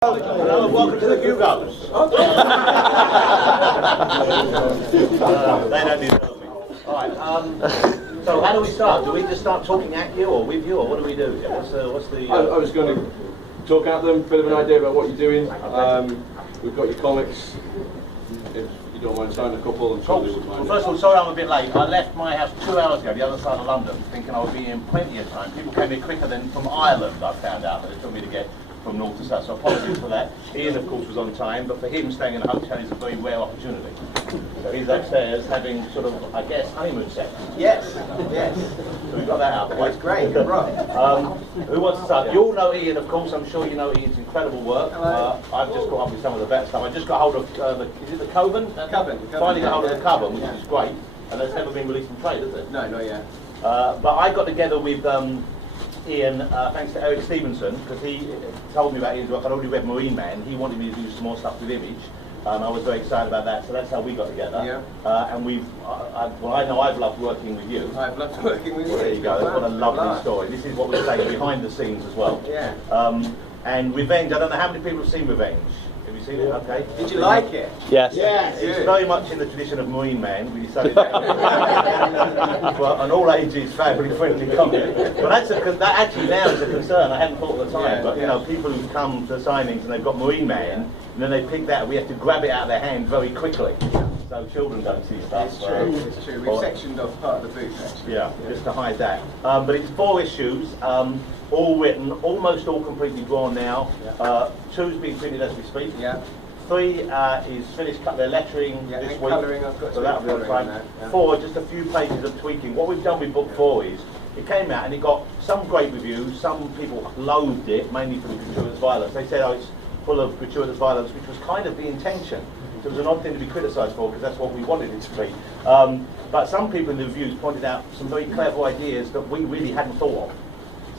Hello and welcome to the Hugos. They don't deserve me. Alright, so how do we start? Do we just start talking at you or with you, or what do we do? What's the I was going to talk at them, a bit of an idea about what you're doing. We've got your comics. If you don't mind signing a couple, I'm sure they would mind. Well, first of all, sorry I'm a bit late. I left my house 2 hours ago, the other side of London, thinking I would be in plenty of time. People came here quicker than from Ireland, I found out, that it took me to get from north to south, so apologies for that. Ian, of course, was on time, but for him, staying in a hotel is a very rare opportunity. So he's upstairs having sort of, I guess, honeymoon sex. Yes. So we've got that out of the way. That's great, right. Who wants to start? You all know Ian, of course. I'm sure you know Ian's incredible work. I've just got up with some of the best stuff. I just got hold of, is it the Coven? Coven. Finally got hold of the Coven, which is great. And it's never been released in trade, has it? No, not yet. But I got together with Ian, thanks to Eric Stevenson, because he told me about Ian's work. I'd already read Marine Man. He wanted me to do some more stuff with Image, and I was very excited about that. So that's how we got together. Yeah. And I know I've loved working with you. I've loved working with you. Well, there you go. What a lovely story. This is what we're saying behind the scenes as well. Yeah. And Revenge. I don't know how many people have seen Revenge. Have you seen it? Okay. Did you like it? Yes. It's very much in the tradition of Marine Man. We decided well, an all-ages, family-friendly comedy. But that actually now is a concern. I hadn't thought at the time. But you know, people who come to signings and they've got Marine Man, and then they pick that, we have to grab it out of their hand very quickly. So children don't see stuff. It's true. It's true. We've sectioned off part of the boot actually. Yeah, just to hide that. But it's 4 issues. All written, almost all completely drawn now. 2's being printed as we speak. Yeah. 3 is finished, cut their lettering this week. Colouring, I've got so that'll be on time. 4, just a few pages of tweaking. What we've done with book 4 is, it came out and it got some great reviews. Some people loathed it, mainly for the gratuitous violence. They said, oh, it's full of gratuitous violence, which was kind of the intention. So it was an odd thing to be criticised for, because that's what we wanted it to be. But some people in the reviews pointed out some very clever ideas that we really hadn't thought of.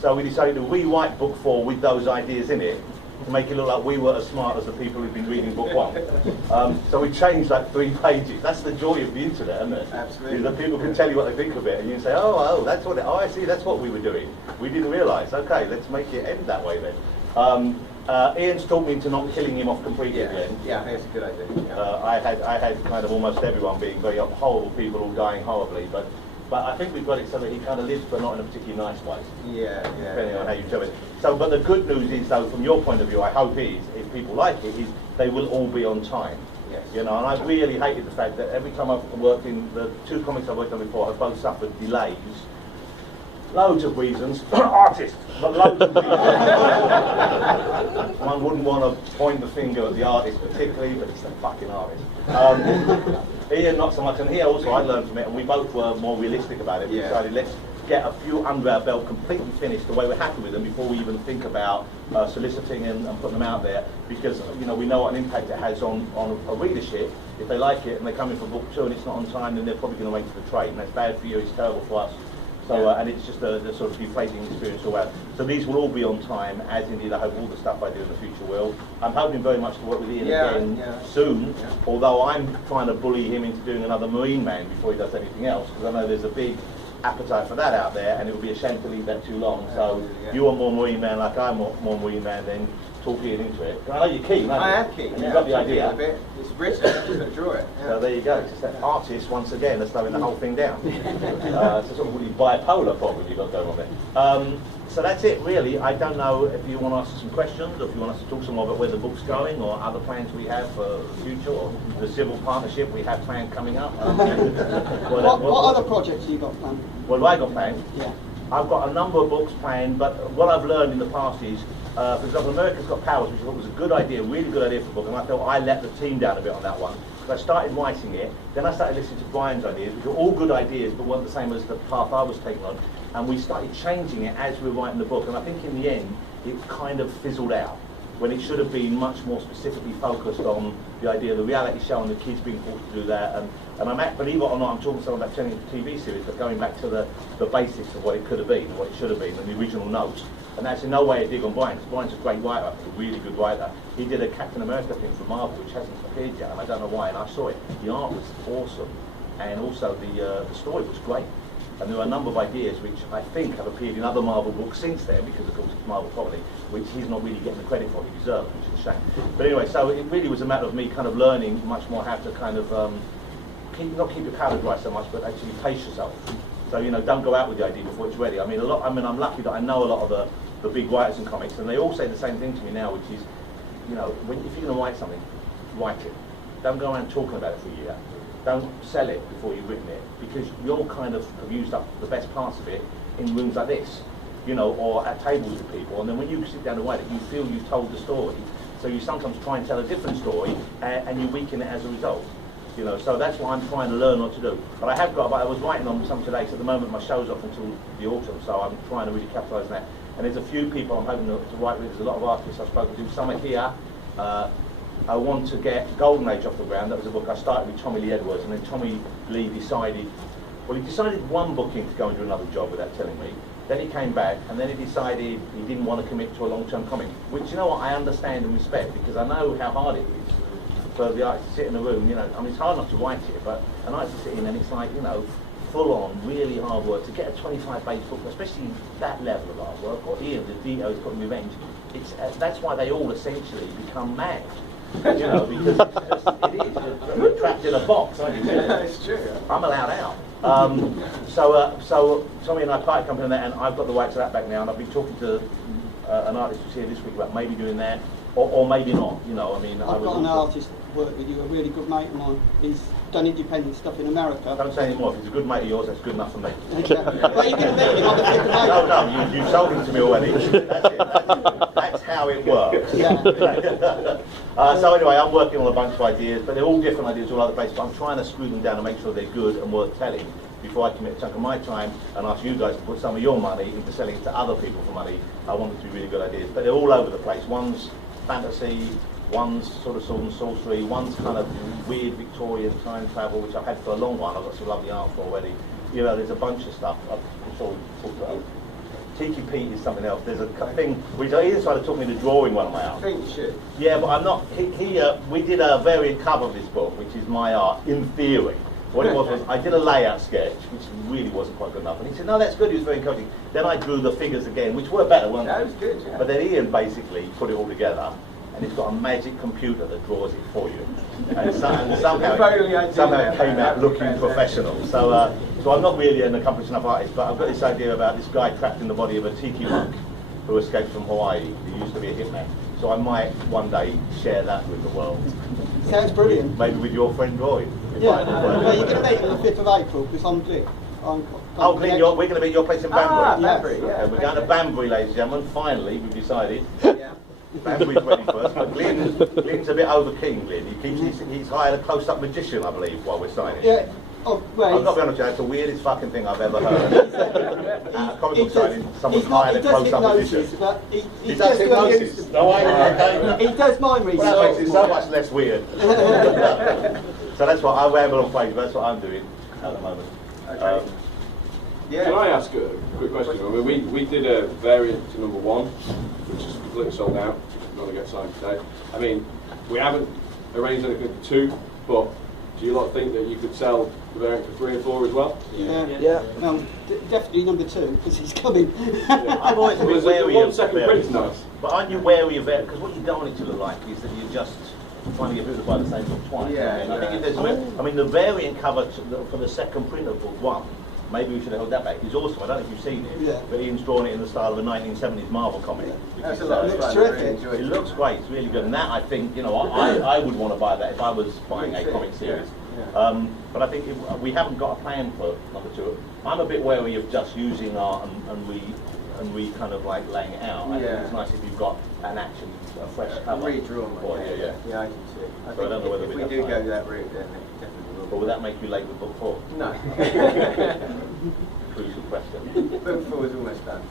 So we decided to rewrite book 4 with those ideas in it, to make it look like we were as smart as the people who've been reading book 1. So we changed like 3 pages. That's the joy of the internet, isn't it? Absolutely. Is that people can tell you what they think of it, and you can say, oh, that's what I see, that's what we were doing. We didn't realise. Okay, let's make it end that way then. Ian's taught me into not killing him off completely again. Yeah, I think it's a good idea. I had kind of almost everyone being very horrible people, all dying horribly, but I think we've got it so that he kind of lives, but not in a particularly nice way. Depending on how you tell it. So, but the good news is, though, from your point of view, I hope is, if people like it, is they will all be on time. Yes. You know, and I really hated the fact that every time I've worked in the 2 comics I've worked on before, have both suffered delays. Loads of reasons. Artists, but loads of reasons. One wouldn't want to point the finger at the artist particularly, but it's the fucking artist. Ian, not so much, and here also I learned from it, and we both were more realistic about it. We decided, let's get a few under our belt, completely finished, the way we're happy with them, before we even think about soliciting and putting them out there, because you know we know what an impact it has on a readership. If they like it and they come in for book 2 and it's not on time, then they're probably going to wait for the trade, and that's bad for you, it's terrible for us. So, and it's just a sort of deflating experience all around. So these will all be on time, as indeed I hope all the stuff I do in the future will. I'm hoping very much to work with Ian again soon, although I'm trying to bully him into doing another Marine Man before he does anything else, because I know there's a big appetite for that out there, and it would be a shame to leave that too long. So you want more Marine Man like I'm more Marine Man, then talk Ian into it. I know you're keen, aren't you? I am keen. And you've got the idea. It's written, I'm just going to draw it. So there you go. It's just that artist, once again, that's slowing the whole thing down. It's a sort of really bipolar problem you've got going on there. So that's it, really. I don't know if you want to ask some questions, or if you want us to talk some more about where the book's going, or other plans we have for the future, or the civil partnership we have planned coming up. What other projects have you got planned? What have I got planned? Yeah. I've got a number of books planned, but what I've learned in the past is, for example, America's Got Powers, which I thought was a good idea, a really good idea for a book, and I felt I let the team down a bit on that one. So I started writing it, then I started listening to Brian's ideas, which were all good ideas, but weren't the same as the path I was taking on, and we started changing it as we were writing the book, and I think in the end, it kind of fizzled out, when it should have been much more specifically focused on the idea of the reality show and the kids being forced to do that, and believe it or not, I'm talking some about turning it into a TV series, but going back to the basics of what it could have been, what it should have been, and the original notes. And that's in no way a dig on Brian, because Brian's a great writer, a really good writer. He did a Captain America thing for Marvel, which hasn't appeared yet, and I don't know why, and I saw it. The art was awesome, and also the story was great. And there are a number of ideas which I think have appeared in other Marvel books since then, because of course it's Marvel property, which he's not really getting the credit for he deserves, which is a shame. But anyway, so it really was a matter of me kind of learning much more how to kind of not keep your powder dry so much, but actually pace yourself. So, you know, don't go out with the idea before it's ready. I mean, I'm lucky that I know a lot of the big writers in comics, and they all say the same thing to me now, which is, you know, if you're going to write something, write it. Don't go around talking about it for a year. Don't sell it before you've written it, because you'll kind of have used up the best parts of it in rooms like this, you know, or at tables with people, and then when you sit down to write it, you feel you've told the story, so you sometimes try and tell a different story, and you weaken it as a result. You know, so that's what I'm trying to learn what to do. But I was writing on some today, so at the moment my show's off until the autumn, so I'm trying to really capitalise on that. And there's a few people I'm hoping to write with. There's a lot of artists I've spoken to. Some are here. I want to get Golden Age off the ground. That was a book I started with Tommy Lee Edwards, and then Tommy Lee decided one book in to go and do another job without telling me. Then he came back, and then he decided he didn't want to commit to a long-term comic, which, you know what, I understand and respect, because I know how hard it is for the artist to sit in a room. You know, I mean, it's hard enough to write it, but an artist to sit in and it's like, you know, full-on, really hard work to get a 25-page book, especially that level of hard work, or Ian, the details put in Revenge. It's that's why they all essentially become mad. You know, because it is. You're trapped in a box, aren't you? Yeah, it's true. I'm allowed out. So Tommy and I parted company on that, and I've got the rights to that back now, and I've been talking to an artist who's here this week about maybe doing that, or maybe not. You know, I mean, I've got an artist work with you, a really good mate of mine. He's done independent stuff in America. Don't say anymore. If he's a good mate of yours, that's good enough for me. Exactly. Well, you're going to meet him on the 5th of April. No, you sold him to me already. That's it. That's how it works. Yeah. So anyway, I'm working on a bunch of ideas, but they're all different ideas all over the place, but I'm trying to screw them down and make sure they're good and worth telling before I commit a chunk of my time and ask you guys to put some of your money into selling it to other people for money. I want them to be really good ideas, but they're all over the place. One's fantasy, one's sort of sword and sorcery, one's kind of weird Victorian time travel, which I've had for a long while. I've got some lovely art for already. You know, there's a bunch of stuff. I'm sure we've talked about. Tiki Pete is something else. There's a thing which Ian started talking me to drawing one of my art. I think you should. Yeah, but I'm not. We did a variant cover of this book, which is my art in theory. What it was I did a layout sketch, which really wasn't quite good enough, and he said, "No, that's good." He was very encouraging. Then I drew the figures again, which were better, weren't they? That was good. Yeah. But then Ian basically put it all together, and he's got a magic computer that draws it for you, and somehow it came out looking professional. So I'm not really an accomplished enough artist, but I've got this idea about this guy trapped in the body of a tiki monk who escaped from Hawaii. He used to be a hitman. So I might one day share that with the world. Sounds brilliant. Maybe with your friend Roy. Yeah, well, you're going to meet on the 5th of April, because I'm Glenn. We're going to be at your place in Banbury. Banbury, yeah. We're going to Banbury, ladies and gentlemen. Finally, we've decided. Yeah. Banbury's ready first, but Glenn's a bit over keen, Glenn. He's hired a close-up magician, I believe, while we're signing. Yeah. Oh, well, I've got to be honest with you, it's the weirdest fucking thing I've ever heard. Comic book signing, someone's hired a close-up magician. He does hypnosis. No, okay. He does mind reading. Well, that makes it so much less weird. So that's what I ramble on Facebook. That's what I'm doing at the moment. Okay. Yeah. Can I ask a quick question? I mean, we did a variant to number 1, which is completely sold out, which is going to get signed today. I mean, we haven't arranged anything for 2, but do you lot think that you could sell the variant for 3 and 4 as well? Yeah. No, definitely number 2, because he's coming. I'm always a bit wary of second print's nice. But aren't you wary of it? Because what you don't want it to look like is that you're just trying to get people to buy the same book twice. Yeah, I think if there's the variant cover for the second print of book 1, maybe we should have held that back. It's awesome. I don't know if you've seen it, but Ian's drawn it in the style of a 1970s Marvel comic. That's a lot of fun. Terrific. It looks great. It's really good. And that, I think, I would want to buy that if I was buying a comic series. Yeah. But I think we haven't got a plan for number 2. I'm a bit wary of just using art and we kind of like laying it out. I think it's nice if you've got a fresh cover. Redrawn one. Yeah, I can see. I don't know whether if we we do have go time. that route, then it definitely will. But will that make you late with book 4? No. Crucial question. Book 4 is almost done.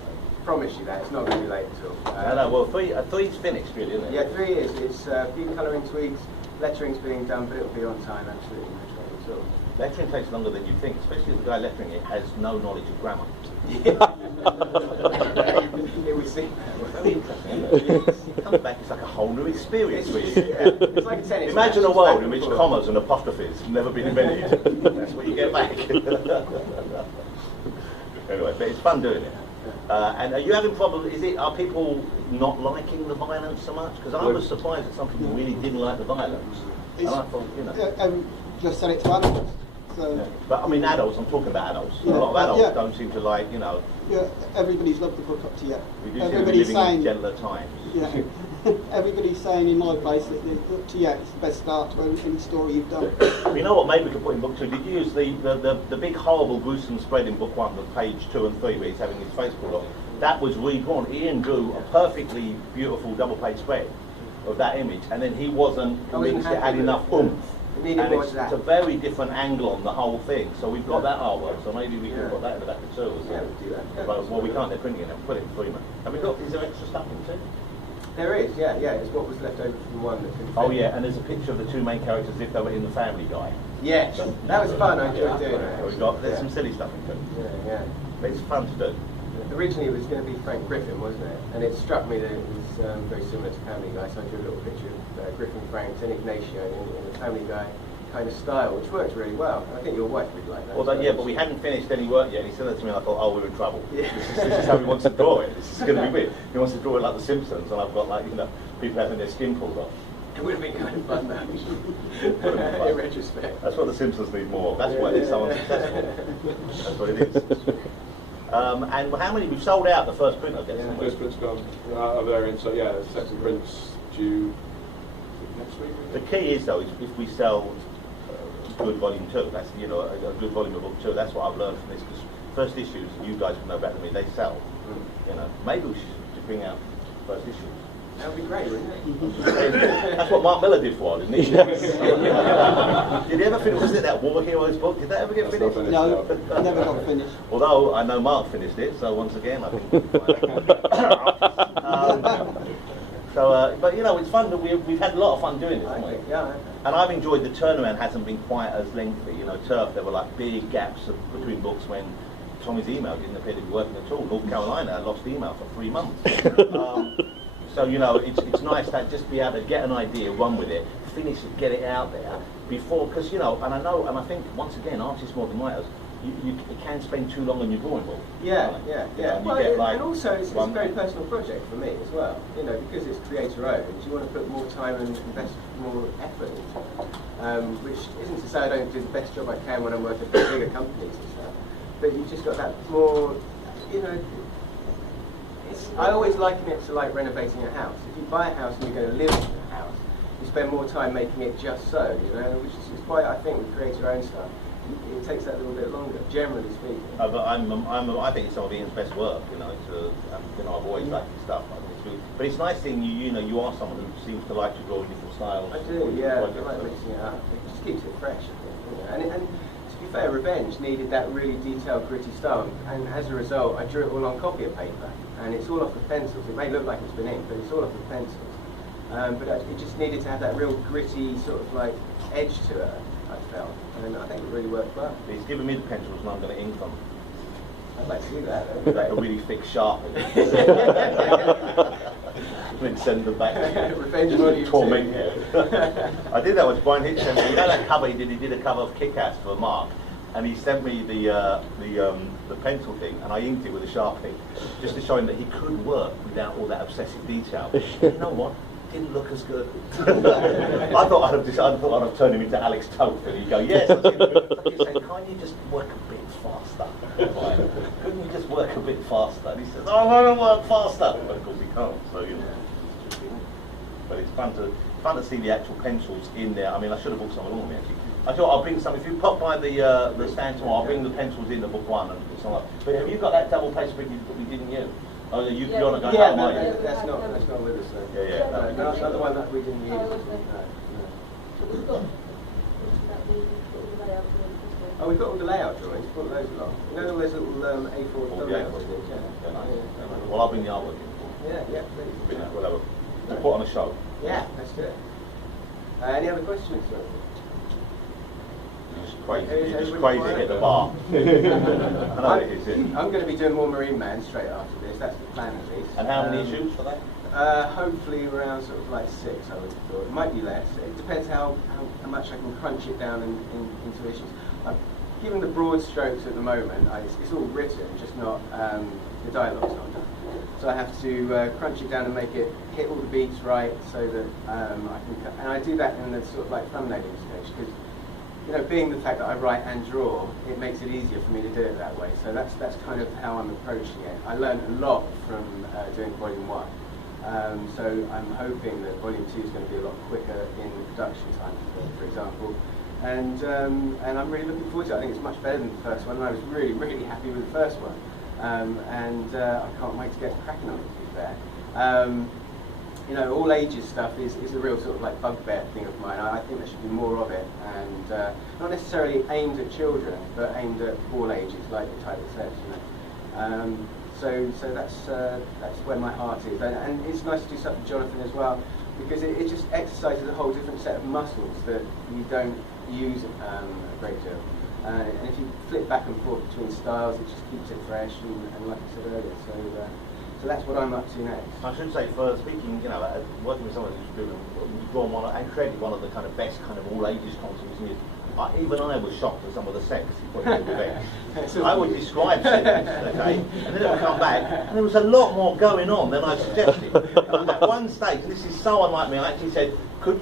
Promise you that it's not going to be late at all. No, well, 3's finished, really, isn't it? Yeah, 3 is. It's a few colouring tweaks, lettering's being done, but it'll be on time. Absolutely no trouble at all. Lettering takes longer than you think, especially if the guy lettering it has no knowledge of grammar. Yeah, we see. Very interesting, isn't it? It comes back, it's like a whole new experience for you. It's like a tennis Imagine match. a world in which commas and apostrophes have never been invented. That's what you get back. Anyway, but it's fun doing it. And are you having problems? Are people not liking the violence so much? Because I was surprised that some people really didn't like the violence. And I thought, just sell it to adults. So, yeah. But I mean, adults. I'm talking about adults. A lot of adults don't seem to like, Yeah, everybody's loved the book up to yet. We do seem to be living in gentler times. Yeah. Everybody's saying in my place that up to yet it's the best start to any story you've done. You know what? Maybe we could put in book 2. Did you use the big horrible gruesome spread in book 1, the page 2 and 3, where he's having his face pulled off? That was redrawn. Ian drew a perfectly beautiful double-page spread of that image, and then he wasn't convinced it had enough oomph. And it's a very different angle on the whole thing. So we've got that artwork, so maybe we can put that in the back of 2 or something. Yeah, we'll do that. Well, we can't, they're printing it, put it in 3, man. Have we got, is there extra stuff in 2? There is, yeah. It's what was left over from 1 that couldn't fit. Oh yeah, and there's a picture of the 2 main characters as if they were in the Family Guy. Yes, that was fun. I enjoyed doing that. There's some silly stuff in 2. Yeah. But it's fun to do. Originally it was going to be Frank Griffin, wasn't it? And it struck me that it was very similar to Family Guy, so I drew a little picture of Griffin, Frank, and Ignacio in the Family Guy kind of style, which worked really well. And I think your wife really liked that. Well, but we hadn't finished any work yet. And he said that to me, and I thought, oh, we're in trouble. Yeah. This is how he wants to draw it. This is going to be weird. He wants to draw it like The Simpsons, and I've got people having their skin pulled off. It would have been kind of fun, though. In retrospect. That's what The Simpsons need more of. That's why they're so unsuccessful. That's what it is. And how many? We've sold out the first print, I guess. Yeah, first print's gone. Our variant, so yeah, the second print's due next week. The key is, though, if we sell good volume 2, that's a good volume of book 2. That's what I've learned from this. Because first issues, you guys can know better than me. They sell. Maybe we should bring out first issues. That would be great, wouldn't it? That's what Mark Miller did for us, didn't he? Did he ever finish? Was it that War Heroes book? Did that ever get finished? No, never got finished. Although I know Mark finished it, so once again I think. But it's fun that we've had a lot of fun doing this, haven't we? Yeah. And I've enjoyed the turnaround. Hasn't been quite as lengthy. Turf, there were like big gaps between books when Tommy's email didn't appear to be working at all. North Carolina lost email for 3 months. So it's nice to just be able to get an idea, run with it, finish it, get it out there before, because and I think once again, artists more than writers, you can spend too long on your drawing board. Yeah. And also it's a very personal project for me as well. Because it's creator-owned, you want to put more time and invest more effort into it. Which isn't to say I don't do the best job I can when I'm working for bigger companies and stuff, but you've just got that more, I always liken it to like renovating a house. If you buy a house and you're going to live in a house, you spend more time making it just so, which is why I think with creator-owned stuff, it takes that a little bit longer, generally speaking. But I think it's some of Ian's best work, I've always liked his stuff. But it's nice seeing you are someone who seems to like to draw in different styles. I do, yeah. I like mixing it up. It just keeps it fresh, I think. And to be fair, Revenge needed that really detailed, gritty style, and as a result, I drew it all on copy of paper, and it's all off the pencils. It may look like it's been inked, but it's all off the pencils. But it just needed to have that real gritty sort of like edge to it, I felt, and I think it really worked well. He's given me the pencils and I'm going to ink them. I'd like to do that. With like a really thick Sharpie. Then send them back. Revenge on you torment you. I did that with Brian Hitch sent me. That cover he did a cover of Kick-Ass for Mark, and he sent me the pencil thing, and I inked it with a Sharpie, just to show him that he could work without all that obsessive detail. You know what? Didn't look as good. I thought I'd have turned him into Alex Toth, and he'd go, yes. I've seen the movie. He'd say, can't you just work a bit faster? Right. Couldn't you just work a bit faster? And he says, oh, I don't work faster. But of course he can't. So but it's fun to see the actual pencils in there. I mean, I should have bought some along with me actually. I thought I'll bring some. If you pop by the stand tomorrow, I'll bring the pencils in the book 1 and something like that. But have you got that double page spread that we didn't use? Oh, you're not going to have mine. That's not with us. Though. Yeah. No, another one that we didn't use. No. Oh, we've got all the layout drawings. We've got those along. You know all those little A4 layouts? Well, I'll bring the artwork in. Yeah, please. We'll put on a show. Yeah, let's do it. Any other questions? You're just crazy at the bar. I know it is. I'm going to be doing more Marine Man straight after this. That's the plan at least. And how many issues for that? Hopefully around sort of like 6, I would have thought. It might be less. It depends how much I can crunch it down into issues. given the broad strokes at the moment, it's all written, just not the dialogue's not done. So I have to crunch it down and make it hit all the beats right, so that I can. And I do that in the sort of like thumbnailing stage, because being the fact that I write and draw, it makes it easier for me to do it that way. So that's kind of how I'm approaching it. I learned a lot from doing Volume 1. So I'm hoping that Volume 2 is going to be a lot quicker in production time, for example. And I'm really looking forward to it. I think it's much better than the first one, and I was really, really happy with the first one. And I can't wait to get cracking on it, to be fair. All ages stuff is a real sort of like bugbear thing of mine. I think there should be more of it, and not necessarily aimed at children, but aimed at all ages, like the title says. So that's where my heart is, and it's nice to do stuff with Jonathan as well, because it just exercises a whole different set of muscles that you don't use a great deal. And if you flip back and forth between styles, it just keeps it fresh, and like I said earlier, so that's what I'm up to next. I should say, for speaking, working with someone who's drawn one and created one of the kind of best kind of all ages comics in years. Even I was shocked at some of the sex he put into the I would describe scenes, okay, and then it would come back, and there was a lot more going on than I suggested. At one stage, and this is so unlike me, I actually said, can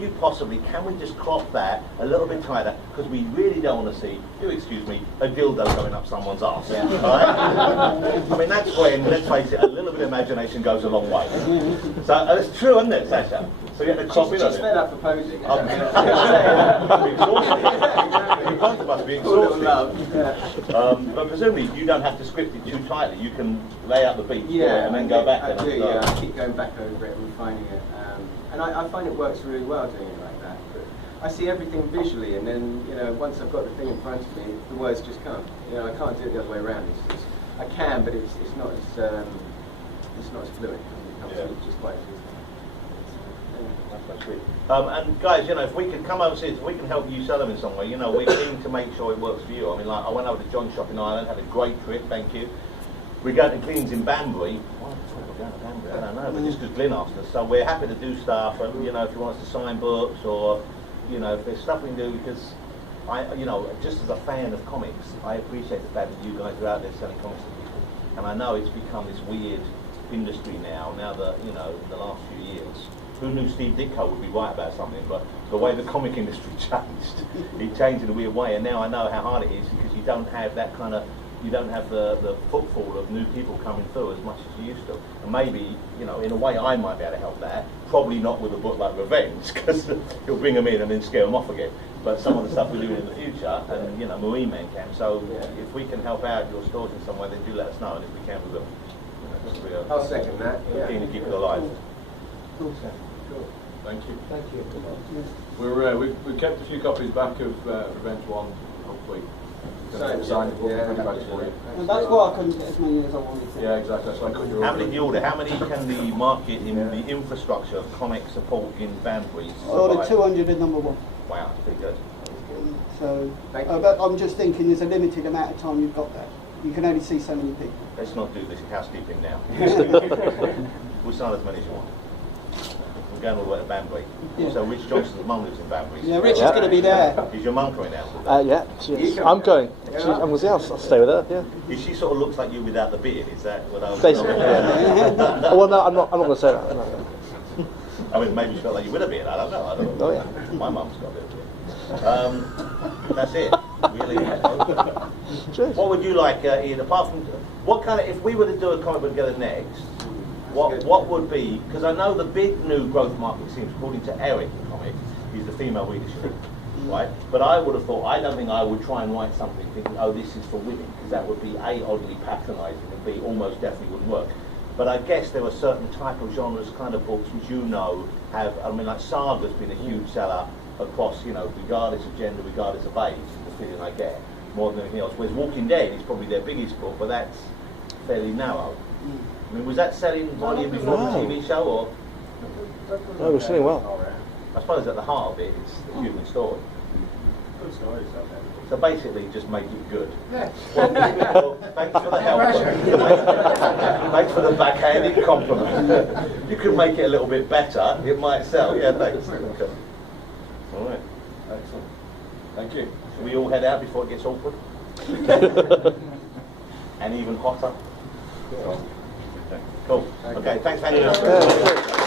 we just crop that a little bit tighter, because we really don't want to see, excuse me, a dildo going up someone's arse. Yeah. Right? I mean, that's when, let's face it, a little bit of imagination goes a long way. So that's true, isn't it, Sasha? So you have to crop it on it. She's fed up for posing. Both of us being exhausted. But presumably you don't have to script it too tightly. You can lay out the beats and then go back. I keep going back over it and refining it. And I find it works really well doing it like that. But I see everything visually, and then once I've got the thing in front of me, the words just come. I can't do it the other way around. I can, but it's not as fluid. It's just quite easy. That's sweet. And guys, if we can come over and see if we can help you sell them in some way, we're keen to make sure it works for you. I mean, I went over to John's shop in Ireland, had a great trip, thank you. We're going to Glyn's in Banbury. Why the fuck are we going to Banbury? I don't know, but just because Glyn asked us. So we're happy to do stuff, and if you want us to sign books, or if there's stuff we can do, because just as a fan of comics, I appreciate the fact that you guys are out there selling comics to people, and I know it's become this weird industry now that in the last few years. Who knew Steve Ditko would be right about something, but the way the comic industry changed, it changed in a weird way, and now I know how hard it is, because you don't have the footfall of new people coming through as much as you used to. And maybe, in a way I might be able to help that, probably not with a book like Revenge, because you'll bring them in and then scare them off again, but some of the stuff we're doing in the future, and Marine Men can, so if we can help out your stores in some way, then do let us know, and if we can, we'll do. I'll second that. Keen to keep it alive. Cool, sir. Cool. Thank you. Thank you. We've kept a few copies back of Revenge 1, hopefully. Signed it, we'll bring it back for you. And that's why I couldn't get as many as I wanted to. Yeah, exactly. That's why I couldn't. How many do you order? How many can the market in the infrastructure of comic support in Banbury? I ordered 200 in number 1. Wow, pretty good. So, but I'm just thinking there's a limited amount of time you've got there. You can only see so many people. Let's not do this housekeeping now. We'll sign as many as you want. We're going all the way to Banbury. Yeah. So Rich Johnson's mum lives in Banbury. Yeah, Rich is going to be there. Is your mum coming out? I'm going. I'm with you. I'll stay with her. Yeah. Is she sort of looks like you without the beard? Is that what I was? Basically. Yeah. Well, no, I'm not going to say that. No. I mean, maybe she felt like you with a beard. I don't know. Oh yeah. My mum's got a bit of beard. That's it. Really. What would you like, Ian? Apart from what kind of, if we were to do a comic book together next, what would be? Because I know the big new growth market seems, according to Eric in comics, is the female readership, right? But I would have thought, I don't think I would try and write something thinking, oh, this is for women, because that would be A, oddly patronising, and B, almost definitely wouldn't work. But I guess there are certain type of genres, kind of books which have, I mean, like Saga's been a huge seller across, regardless of gender, regardless of age, is the feeling I get, more than anything else. Whereas Walking Dead is probably their biggest book, but that's fairly narrow. I mean, was that selling volume before the TV show, or? No, we're selling well. I suppose at the heart of it, it's the human story. Good stories out there. So basically, just make it good. Yeah. Well, thanks for the help. Thanks for the backhanded compliment. You could make it a little bit better, it might sell. Yeah, thanks. Okay. All right. Excellent. Thank you. Should we all head out before it gets awkward? And even hotter. Cool. Okay, thanks, Andy. Yeah.